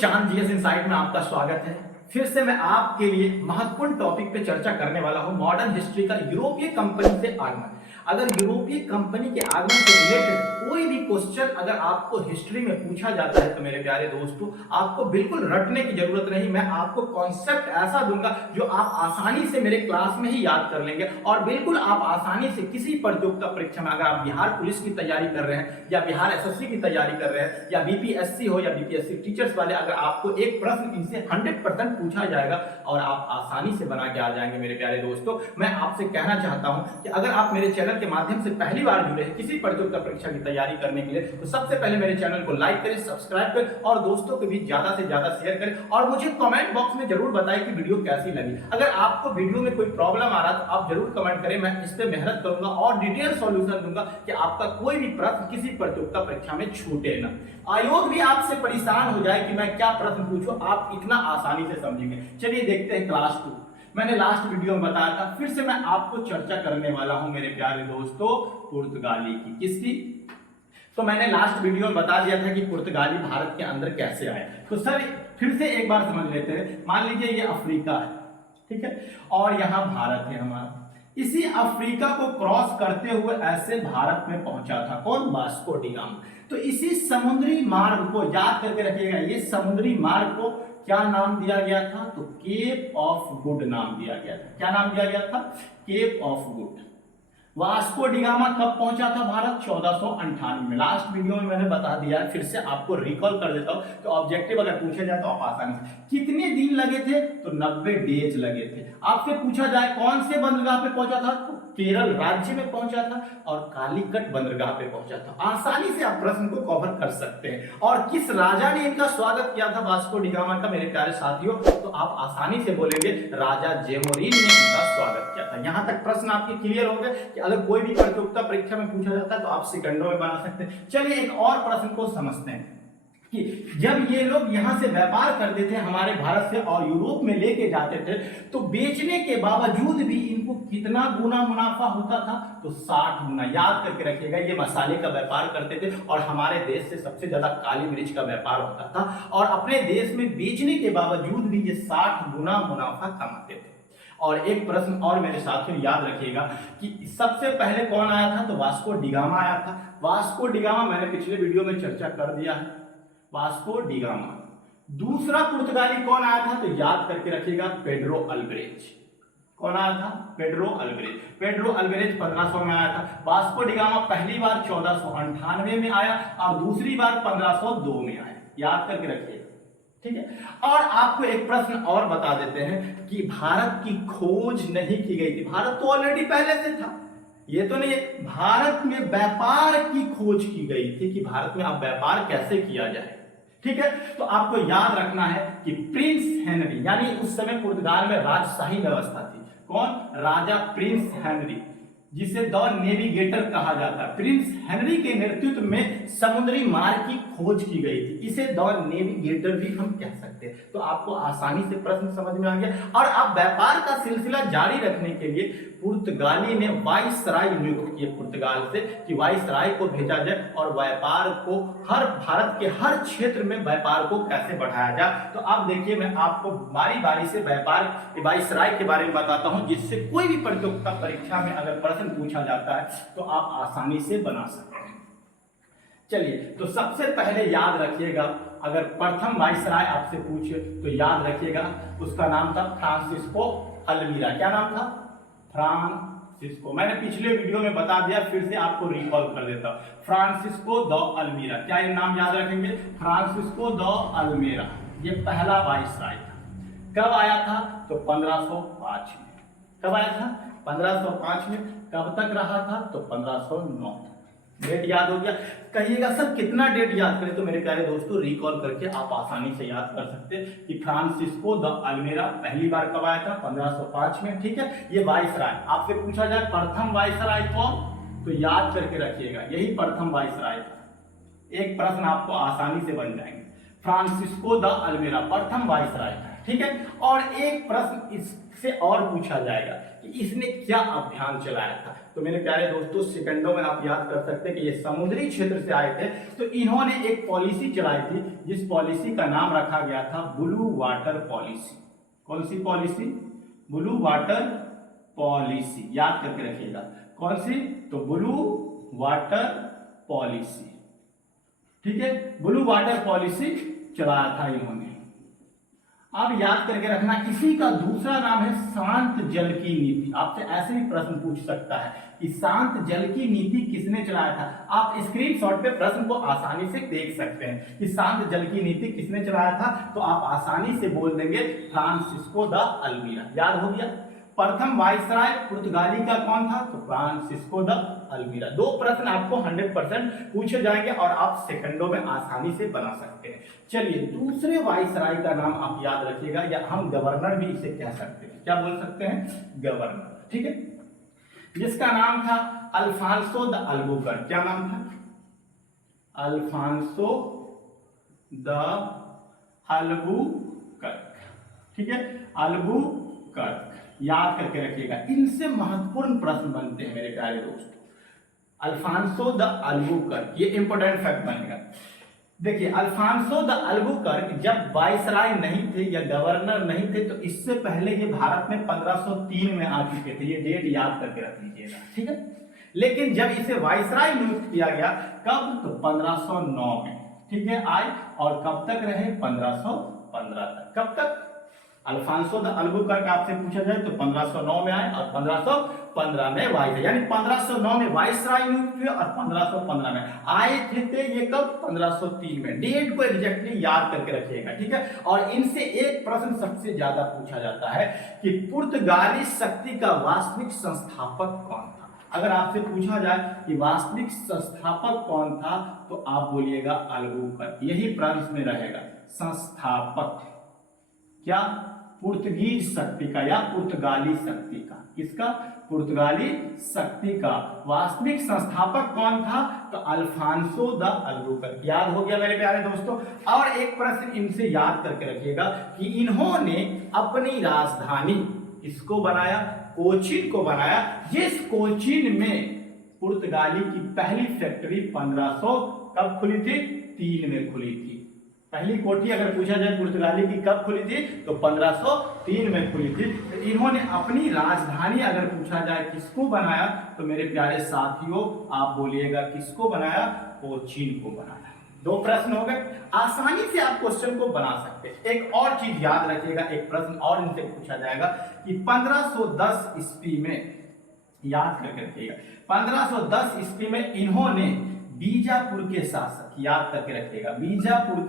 चांद GS insight में आपका स्वागत है। फिर से मैं आपके लिए महत्वपूर्ण टॉपिक पे चर्चा करने वाला हूं, मॉडर्न हिस्ट्री का यूरोपीय कंपनी से आगमन। अगर यूरोपीय कंपनी के आगमन से रिलेटेड कोई भी क्वेश्चन अगर आपको हिस्ट्री में पूछा जाता है तो मेरे प्यारे दोस्तों, आपको बिल्कुल रटने की जरूरत नहीं। मैं आपको कॉन्सेप्ट ऐसा दूंगा जो आप आसानी से मेरे क्लास में ही याद कर लेंगे और बिल्कुल आप आसानी से किसी प्रतियोगिता परीक्षा में, अगर आप बिहार पुलिस की तैयारी कर रहे हैं या बिहार एसएससी की तैयारी कर रहे हैं या बीपीएससी हो या बीपीएससी टीचर्स वाले, अगर आपको एक प्रश्न इनसे 100% पूछा जाएगा और आप आसानी से बना के आ जाएंगे। मेरे प्यारे दोस्तों, मैं आपसे कहना चाहता हूं कि अगर आप मेरे चैनल के माध्यम से पहली बार जुड़े हैं किसी प्रतियोगिता परीक्षा की तैयारी करने के लिए, तो सबसे पहले मेरे चैनल को लाइक करें, सब्सक्राइब करें और दोस्तों को भी ज्यादा से ज्यादा शेयर करें और मुझे कमेंट बॉक्स में जरूर बताएं कि वीडियो कैसी लगी। अगर आपको वीडियो में कोई प्रॉब्लम आ रहा है तो आप जरूर कमेंट करें, मैं इस पे मेहनत करूंगा और डिटेल सॉल्यूशन दूंगा कि आपका कोई भी प्रश्न किसी प्रतियोगिता परीक्षा में छूटे ना। आयोग भी आपसे परेशान हो जाए कि मैं क्या प्रश्न पूछूं, आप इतना आसानी से समझेंगे। चलिए देखते हैं क्लास 2। मैंने लास्ट वीडियो में बताया था, फिर से मैं आपको चर्चा करने वाला हूं मेरे प्यारे दोस्तों, पुर्तगाली की। किसकी? तो मैंने लास्ट वीडियो में बता दिया था कि पुर्तगाली भारत के अंदर कैसे आए। तो सर फिर से एक बार समझ लेते हैं। मान लीजिए ये अफ्रीका है, ठीक है, और यहाँ भारत है हमारा। इसी अफ्रीका को क्रॉस करते हुए ऐसे भारत में पहुंचा था कौन? Vasco da gamma. तो इसी समुद्री मार्ग को याद करके रखिएगा, ये समुद्री मार्ग को क्या नाम दिया गया था? तो केप ऑफ गुड नाम दिया गया था। क्या नाम दिया गया था? Cape of Good. Vasco da Gama कब पहुंचा था भारत? 1498 में। लास्ट वीडियो में मैंने बता दिया, फिर से आपको रिकॉल कर देता हूं। तो ऑब्जेक्टिव अगर पूछा जाए तो आप आसानी से, कितने दिन लगे थे? तो 90 डेज लगे थे। आपसे पूछा जाए कौन से बंदरगाह पे पहुंचा था? तो केरल राज्य में पहुंचा था और कालीकट बंदरगाह पे पहुंचा था। आसानी से आप प्रश्न को कवर कर सकते हैं। और किस राजा ने इनका स्वागत किया था वास्को डी गामा का? मेरे प्यारे साथियों, तो आप आसानी से बोलेंगे राजा जेमोरिन ने इनका स्वागत किया था। यहां तक प्रश्न आपके क्लियर हो गए कि अगर कोई भी प्रतियोगिता परीक्षा में पूछा जाता है तो आप सेकंडों में बना सकते हैं। चलिए एक और प्रश्न को समझते हैं कि जब ये लोग यहां से व्यापार करते थे हमारे भारत से और यूरोप में लेके जाते थे, तो बेचने के बावजूद भी इनको कितना गुना मुनाफा होता था? तो 60 गुना। याद करके रखिएगा, ये मसाले का व्यापार करते थे और हमारे देश से सबसे ज्यादा काली मिर्च का व्यापार होता था और अपने देश में बेचने के बावजूद भी ये 60 गुना मुनाफा कमाते थे। और एक प्रश्न और मेरे साथियों याद रखिएगा कि सबसे पहले कौन आया था? तो वास्को डी गामा आया था। वास्को डी गामा मैंने पिछले वीडियो में चर्चा कर दिया है, वास्को डी गामा। दूसरा पुर्तगाली कौन आया था? तो याद करके रखिएगा, पेड्रो अल्बरेज। कौन आया था? Pedro Alvares. पेड्रो अल्बरेज 1500 में आया था। वास्को डी गामा पहली बार 1498 में आया और दूसरी बार 1502 में आया। याद करके रखिएगा, ठीक है। और आपको एक प्रश्न और बता देते हैं कि भारत की खोज नहीं की गई थी। भारत तो ऑलरेडी पहले से था, ये तो नहीं। भारत में व्यापार की खोज की गई थी कि भारत में अब व्यापार कैसे किया जाए, ठीक है। तो आपको याद रखना है कि प्रिंस हेनरी, यानी उस समय पुर्तगाल में राजशाही व्यवस्था थी। कौन? राजा प्रिंस हेनरी, जिसे द नेविगेटर कहा जाता है। प्रिंस हेनरी के नेतृत्व में समुद्री मार्ग की खोज की गई थी, इसे द नेविगेटर भी हम कह सकते हैं। तो आपको आसानी से प्रश्न समझ में आ गया। और अब व्यापार का सिलसिला जारी रखने के लिए पुर्तगाली ने वाइसराय नियुक्त किए पुर्तगाल से कि वाइसराय को भेजा जाए और व्यापार को हर भारत के हर क्षेत्र में व्यापार को कैसे बढ़ाया जाए। तो अब देखिए, मैं आपको बारी बारी से व्यापार वाइसराय के बारे में बताता हूं, जिससे कोई भी प्रतियोगिता परीक्षा में अगर प्रश्न पूछा जाता है तो आप आसानी से बना सकते हैं। चलिए, तो सबसे पहले याद रखिएगा, अगर प्रथम वाइसराय आपसे पूछे तो याद रखिएगा उसका नाम था फ्रांसिस्को अल्मीरा। क्या नाम था? फ्रांसिस्को। मैंने पिछले वीडियो में बता दिया, फिर से आपको रिकॉल कर देता हूं। Francisco de almirah. क्या ये नाम याद रखेंगे? Francisco de almirah. ये पहला वाइसराय था। कब आया था? तो 1505 में। कब आया था? 1505 में। कब तक रहा था? तो 1509। डेट याद हो गया? कहिएगा सर कितना डेट याद करें? तो मेरे प्यारे दोस्तों, रिकॉल करके आप आसानी से याद कर सकते हैं कि फ्रांसिस्को द अल्मीरा पहली बार कब आया था? 1505 में, ठीक है। ये वाइसराय, आपसे पूछा जाए प्रथम वाइसराय कौन, तो याद करके रखिएगा यही प्रथम वाइसराय था। एक प्रश्न आपको आसानी से बन जाएंगे। फ्रांसिस्को द अल्मीरा प्रथम वाइसराय था, ठीक है। और एक प्रश्न इससे और पूछा जाएगा कि इसने क्या अभियान चलाया था। तो मेरे प्यारे दोस्तों सेकंडों में आप याद कर सकते हैं कि ये समुद्री क्षेत्र से आए थे, तो इन्होंने एक पॉलिसी चलाई थी जिस पॉलिसी का नाम रखा गया था ब्लू वाटर पॉलिसी। कौन सी पॉलिसी? ब्लू वाटर पॉलिसी, याद करके रखिएगा। कौन सी? तो ब्लू वाटर पॉलिसी, ठीक है। ब्लू वाटर पॉलिसी चलाया था इन्होंने। अब याद करके रखना, इसी का दूसरा नाम है शांत जल की नीति। आपसे ऐसे भी प्रश्न पूछ सकता है कि शांत जल की नीति किसने चलाया था। आप स्क्रीनशॉट पे प्रश्न को आसानी से देख सकते हैं कि शांत जल की नीति किसने चलाया था, तो आप आसानी से बोल देंगे फ्रांसिस्को द अल्मीरा। याद हो गया। प्रथम वाइसराय पुर्तगाली का कौन था, तो फ्रांसिस्को द अल्मीरा। दो प्रश्न आपको 100% पूछे जाएंगे और आप सेकंडों में आसानी से बना सकते हैं। चलिए दूसरे वाइसराय का नाम आप याद रखिएगा, या हम गवर्नर भी इसे कह सकते हैं। क्या बोल सकते हैं? गवर्नर, ठीक है। जिसका नाम था अल्फांसो द अल्बुकर्क। क्या नाम था? अल्फांसो द अल्बुकर्क, ठीक है। अल्बुकर्क याद करके रखिएगा। इनसे महत्वपूर्ण प्रश्न बनते हैं मेरे प्यारे दोस्तों। अल्फांसो द अल्बुकर्क, ये इंपॉर्टेंट फैक्ट बनेगा। देखिए अल्फांसो द अल्बुकर्क जब वाइसराय नहीं थे या गवर्नर नहीं थे, तो इससे पहले ये भारत में 1503 में आ चुके थे। ये डेट याद करके रख लीजिएगा, ठीक है। लेकिन जब इसे वाइसराय नियुक्त किया गया, कब? तो 1509 में, ठीक है, आए। और कब तक रहे? 1515 तक। कब तक? अल्फांसो द अल्बुकर्क आपसे पूछा जाए तो 1509 में आए और 1515 में वाइसराय, यानी 1509 में वाइसराय नियुक्त हुए और 1515 में आए थे ये कब? 1503 में। डेट को एग्जैक्टली याद करके रखिएगा, ठीक है। और इनसे एक प्रश्न सबसे ज्यादा पूछा जाता है कि पुर्तगाली शक्ति का वास्तविक संस्थापक कौन था। अगर आपसे पूछा जाए कि वास्तविक संस्थापक कौन था, तो आप बोलिएगा अल्बुकर्क। यही प्रश्न में रहेगा, संस्थापक। क्या? पुर्तगीज शक्ति का या पुर्तगाली शक्ति का। किसका? पुर्तगाली शक्ति का वास्तविक संस्थापक कौन था, तो अल्फांसो द अल्बुकर्क। याद हो गया मेरे प्यारे दोस्तों। और एक प्रश्न इनसे याद करके रखिएगा कि इन्होंने अपनी राजधानी किसको बनाया? कोचीन को बनाया। जिस कोचीन में पुर्तगाली की पहली फैक्ट्री 1500 कब खुली थी? 3 में खुली थी। पहली कोठी अगर पूछा जाए पुर्तगाली की कब खुली थी, तो 1503 में खुली थी। तो इन्होंने अपनी राजधानी अगर पूछा जाए किसको बनाया, तो मेरे प्यारे साथियों आप बोलिएगा किसको बनाया? कोचीन को बनाया। दो प्रश्न हो गए, आसानी से आप क्वेश्चन को बना सकते हैं। एक और चीज याद रखिएगा, एक प्रश्न और इनसे पूछा जाएगा कि 1510 ईस्वी में, याद करके रखिएगा, 1510 ईस्वी में इन्होंने बीजापुर के शासक, याद करके रखिएगा, बीजापुर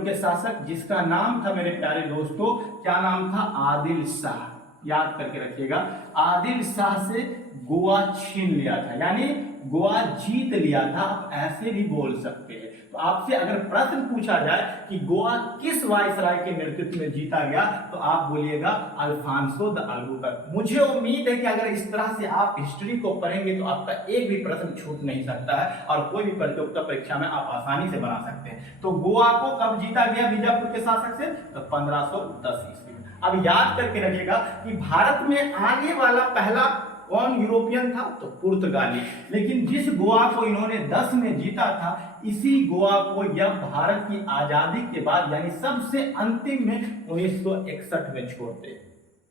के शासक जिसका नाम था मेरे प्यारे दोस्तों, क्या नाम था? आदिल शाह। याद करके रखिएगा, आदिल शाह से गोवा छीन लिया था, यानी गोवा जीत लिया था। आप ऐसे भी बोल सकते हैं। तो आपसे अगर प्रश्न पूछा जाए कि गोवा किस वाइसराय के नेतृत्व में जीता गया, तो आप बोलिएगा अल्फांसो द अल्बुकर्क। मुझे उम्मीद है कि अगर इस तरह से आप हिस्ट्री को पढ़ेंगे तो आपका एक भी प्रश्न छूट नहीं सकता है और कोई भी प्रतियोगिता परीक्षा में आप आसानी से बना सकते हैं। तो गोवा को कब जीता गया बीजापुर के शासक से? तो 1510 ईस्वी में। अब याद करके रखिएगा कि भारत में आने वाला पहला कौन यूरोपियन था? तो पुर्तगाली। लेकिन जिस गोवा को इन्होंने 10 में जीता था, इसी गोवा को यह भारत की आजादी के बाद यानी सबसे अंतिम में 1961 में छोड़ते।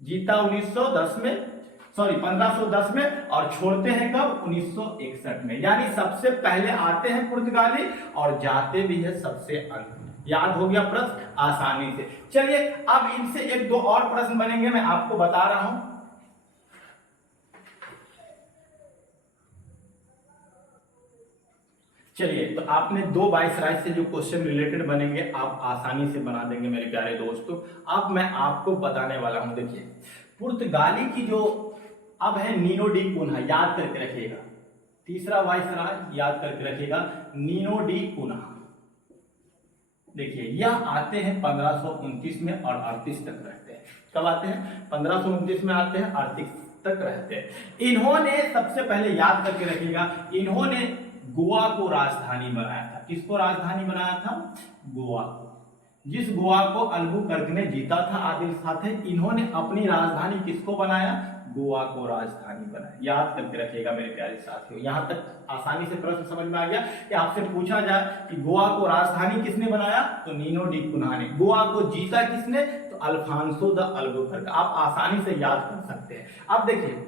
जीता 1910 में, सॉरी 1510 में, और छोड़ते हैं कब? 1961 में। यानी सबसे पहले आते हैं पुर्तगाली और जाते भी है सबसे अंत में। याद हो गया प्रश्न आसानी से। चलिए अब इनसे एक दो और प्रश्न बनेंगे, मैं आपको बता रहा हूं। चलिए तो आपने दो वाइसराय से जो क्वेश्चन रिलेटेड बनेंगे आप आसानी से बना देंगे मेरे प्यारे दोस्तों। अब मैं आपको बताने वाला हूं, देखिए पुर्तगाली की जो अब है नीनो डी कुन्हा, याद करके रखिएगा। तीसरा वाइसराय याद करके रखिएगा, नीनो डी कुन्हा। देखिए यह आते हैं 1529 में और 38 तक रहते हैं। कब आते हैं? 1529 में आते हैं, 38 तक रहते हैं। इन्होंने सबसे पहले याद करके रखिएगा, इन्होंने गोवा को राजधानी बनाया था। किसको राजधानी बनाया था? गोवा को। जिस गोवा को अल्बुकर्क ने जीता था आदिल साथे, इन्होंने अपनी राजधानी किसको बनाया? गोवा को राजधानी बनाया। याद करके रखिएगा मेरे प्यारे साथियों। यहां तक आसानी से प्रश्न समझ में आ गया कि आपसे पूछा जाए कि गोवा को राजधानी किसने बनाया, तो नीनो डी कुन्हा ने। गोवा को जीता किसने, तो अल्फांसो द अल्बुकर्क। आप आसानी से याद कर सकते हैं। अब देखिए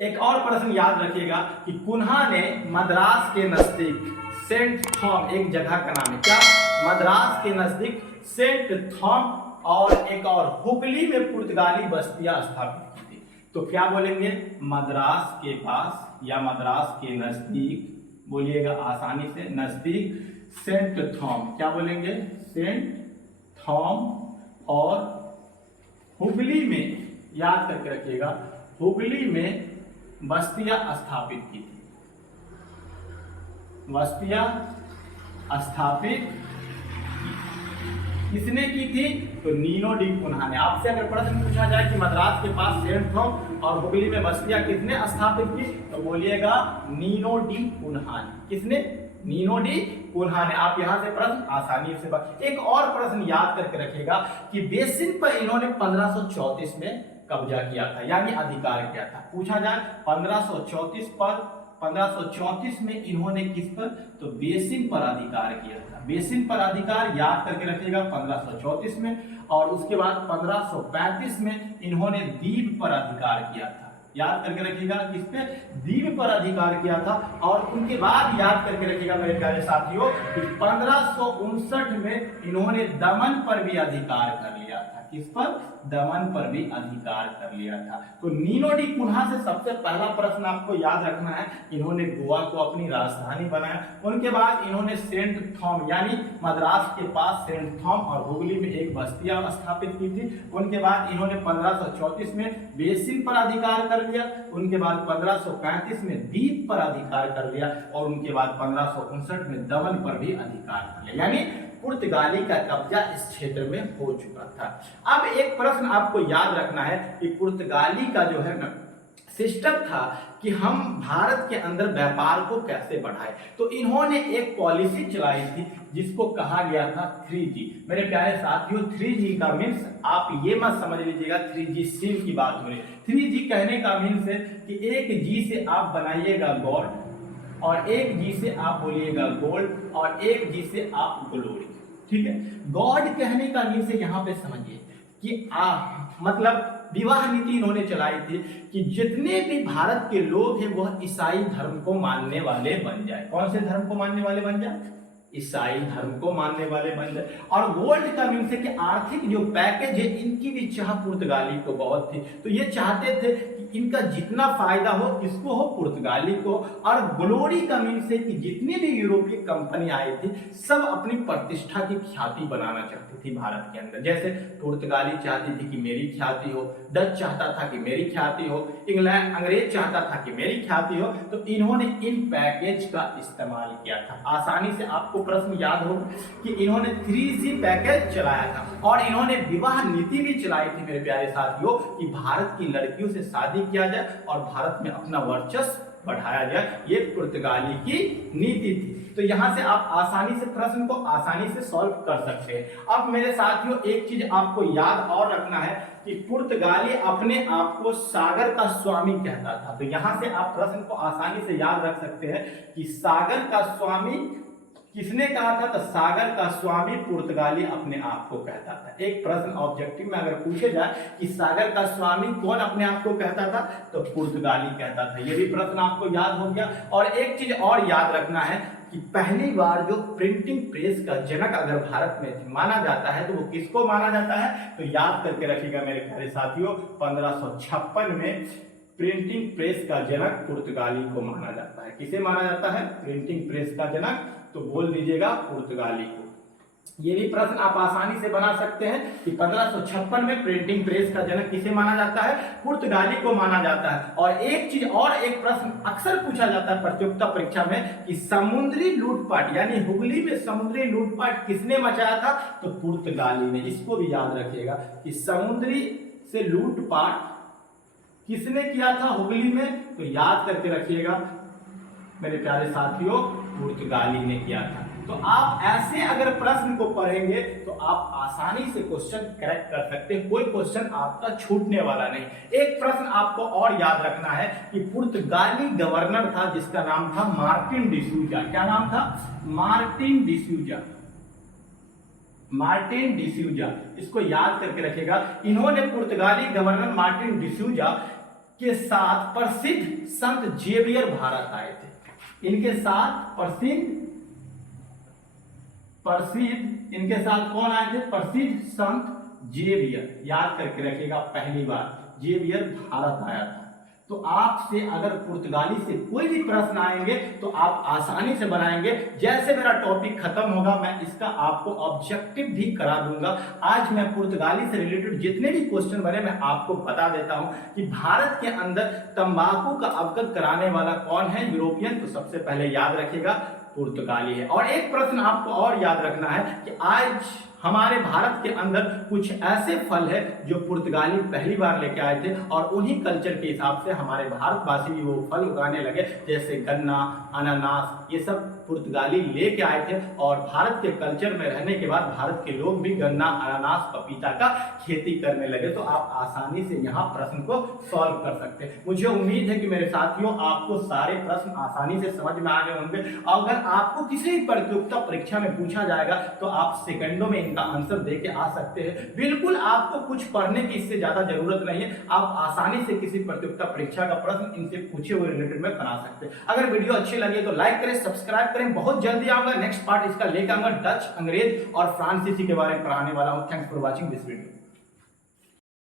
एक और प्रश्न याद रखिएगा कि कुन्हा ने मद्रास के नजदीक सेंट थॉम, एक जगह का नाम है क्या, मद्रास के नजदीक सेंट थॉम और एक और हुगली में पुर्तगाली बस्तियां स्थापित की थी। तो क्या बोलेंगे, मद्रास के पास या मद्रास के नजदीक, बोलिएगा आसानी से, नजदीक सेंट थॉम, क्या बोलेंगे, सेंट थॉम और हुगली में, याद करके रखिएगा, हुगली में बस्तियां स्थापित की थी। बस्तियां स्थापित किसने की थी, तो नीनो डी कुन्हा ने। आपसे अगर प्रश्न पूछा जाए कि मद्रास के पास सेंट थॉम और हुगली में बस्तियां किसने स्थापित की, तो बोलिएगा नीनो डी कुन्हा ने। किसने, नीनो डी कुन्हा ने। आप यहां से प्रश्न आसानी से एक और प्रश्न याद करके रखिएगा कि बेसिन पर इन्होंने 1534 में कब्जा किया था, यानी अधिकार किया था। पूछा जाए 1534 में इन्होंने किस पर, तो बेसिन पर अधिकार किया था। बेसिन पर अधिकार याद करके रखिएगा 1534 में, और उसके बाद 1535 में इन्होंने द्वीप पर अधिकार किया था। याद करके रखिएगा किस पे, द्वीप पर अधिकार किया था। और उनके बाद याद करके रखिएगा मेरे प्यारे साथियों कि 1559 में इन्होंने दमन पर भी अधिकार कर लिया था। किस पर, दमन पर भी अधिकार कर लिया था। तो नीनो डी कुन्हा से सबसे पहला प्रश्न आपको याद रखना है, इन्होंने गोवा को अपनी राजधानी बनाया। उनके बाद इन्होंने सेंट थॉम यानी मद्रास के पास सेंट थॉम और हुगली में एक बस्तियां स्थापित की थी। उनके बाद इन्होंने 1534 में बेसिन पर अधिकार कर लिया। उनके बाद 1535 में द्वीप पर अधिकार कर लिया, और उनके बाद 1559 में दमन पर भी अधिकार कर लिया, यानी पुर्तगाली का कब्जा इस क्षेत्र में हो चुका था। अब एक प्रश्न आपको याद रखना है कि पुर्तगाली का जो है ना सिस्टम था कि हम भारत के अंदर व्यापार को कैसे बढ़ाए। तो इन्होंने एक पॉलिसी चलाई थी जिसको कहा गया था 3G। मेरे प्यारे साथियों 3G का मीन्स आप ये मत समझ लीजिएगा 3G सिम की बात हो रही। 3G कहने का मीन्स है कि एक G से आप बनाइएगा गॉड, और एक G से आप बोलिएगा गोल्ड, और एक G से आप ग्लोरी। ठीक है, गॉड कहने का मीन्स यहाँ पे समझिए कि मतलब विवाह नीति इन्होंने चलाई थी कि जितने भी भारत के लोग हैं वह ईसाई धर्म को मानने वाले बन जाए। कौन से धर्म को मानने वाले बन जाए, ईसाई धर्म को मानने वाले बन जाए। और गोल्ड का मीन्स है कि आर्थिक जो पैकेज है, इनकी भी चाह पुर्तगाली को बहुत थी। तो ये चाहते थे कि इनका जितना फायदा हो किसको हो, पुर्तगाली को। और ग्लोरी का मीन्स है कि जितनी भी यूरोपीय कंपनी आई थी सब अपनी प्रतिष्ठा की ख्याति बनाना चाहती थी भारत के अंदर। जैसे पुर्तगाली चाहती थी कि मेरी ख्याति हो, डच चाहता था कि मेरी ख्याति हो, इंग्लैंड अंग्रेज चाहता था कि मेरी ख्याति हो। तो इन्होंने इन पैकेज का इस्तेमाल किया था। आसानी से आपको प्रश्न याद हो कि इन्होंने 3G पैकेज चलाया था, और इन्होंने विवाह नीति भी चलाई थी मेरे प्यारे साथियों कि भारत की लड़कियों से शादी किया जाए और भारत में अपना वर्चस्व बढ़ाया जाए। ये पुर्तगाली की नीति थी। तो यहां से आप आसानी से प्रश्न को आसानी से सॉल्व कर सकते हैं। अब मेरे साथियों एक चीज आपको याद और रखना है कि पुर्तगाली अपने आप को सागर का स्वामी कहता था। तो यहां से आप प्रश्न को आसानी से याद रख सकते हैं कि सागर का स्वामी किसने कहा था, तो सागर का स्वामी पुर्तगाली अपने आप को कहता था। एक प्रश्न ऑब्जेक्टिव में अगर पूछे जाए कि सागर का स्वामी कौन अपने आप को कहता था, तो पुर्तगाली कहता था। ये भी प्रश्न आपको याद हो गया। और एक चीज और याद रखना है कि पहली बार जो प्रिंटिंग प्रेस का जनक अगर भारत में माना जाता है तो वो किसको माना जाता है, तो याद करके रखिएगा मेरे प्यारे साथियों 1556 में प्रिंटिंग प्रेस का जनक पुर्तगाली को माना जाता है। किसे माना जाता है, प्रिंटिंग प्रेस का जनक, तो बोल दीजिएगा पुर्तगाली को। ये भी प्रश्न आप आसानी से बना सकते हैं कि 1556 में प्रिंटिंग प्रेस का जनक किसे माना जाता है, पुर्तगाली को माना जाता है। और एक चीज और, एक प्रश्न अक्सर पूछा जाता है प्रतियोगिता परीक्षा में कि समुद्री लूटपाट यानी हुगली में समुद्री लूटपाट किसने मचाया था, तो पुर्तगाली ने। इसको भी याद रखिएगा कि समुद्री से लूटपाट किसने किया था हुगली में, तो याद करके रखिएगा मेरे प्यारे साथियों पुर्तगाली ने किया था। तो आप ऐसे अगर प्रश्न को पढ़ेंगे तो आप आसानी से क्वेश्चन करेक्ट कर सकते हैं, कोई क्वेश्चन आपका छूटने वाला नहीं। एक प्रश्न आपको और याद रखना है कि पुर्तगाली गवर्नर था जिसका नाम था मार्टिन डिसूजा। क्या नाम था? मार्टिन डिसूजा। मार्टिन डिसूजा, इसको याद करके रखिएगा। इन्होंने पुर्तगाली गवर्नर मार्टिन डिसूजा के साथ प्रसिद्ध संत जेवियर भारत आए थे। इनके साथ इनके साथ कौन आए थे? प्रसिद्ध संत जेवियर। याद करके रखिएगा, पहली बार जेवियर भारत आया था। तो आपसे अगर पुर्तगाली से कोई भी प्रश्न आएंगे तो आप आसानी से बनाएंगे। जैसे मेरा टॉपिक खत्म होगा मैं इसका आपको ऑब्जेक्टिव भी करा दूंगा। आज मैं पुर्तगाली से रिलेटेड जितने भी क्वेश्चन बने मैं आपको बता देता हूं कि भारत के अंदर तंबाकू का अवगत कराने वाला कौन है? यूरोपियन। तो सबसे पहले याद रखिएगा पुर्तगाली है। और एक प्रश्न आपको और याद रखना है कि आज हमारे भारत के अंदर कुछ ऐसे फल है जो पुर्तगाली पहली बार लेके आए थे और उन्हीं कल्चर के हिसाब से हमारे भारतवासी भी वो फल उगाने लगे, जैसे गन्ना, अनानास, ये सब पुर्तगाली लेके आए थे। और भारत के कल्चर में रहने के बाद भारत के लोग भी गन्ना, अनानास, पपीता का खेती करने लगे। तो आप आसानी से यहाँ प्रश्न को सॉल्व कर सकते हैं। मुझे उम्मीद है कि मेरे साथियों आपको सारे प्रश्न आसानी से समझ में आ गए होंगे। अगर आपको किसी भी प्रतियोगिता परीक्षा में पूछा जाएगा तो आप सेकंडों में इनका आंसर देके आ सकते हैं। बिल्कुल आपको कुछ पढ़ने की इससे ज्यादा जरूरत नहीं है, आप आसानी से किसी प्रतियोगिता परीक्षा का प्रश्न इनसे पूछे हुए रिलेटेड में बना सकते हैं। अगर वीडियो अच्छी लगी तो लाइक करें, सब्सक्राइब करें। बहुत जल्दी आऊंगा, नेक्स्ट पार्ट इसका लेकर आऊंगा। डच, अंग्रेज और फ्रांसीसी के बारे में पढ़ाने वाला हूं। Thanks for watching this video.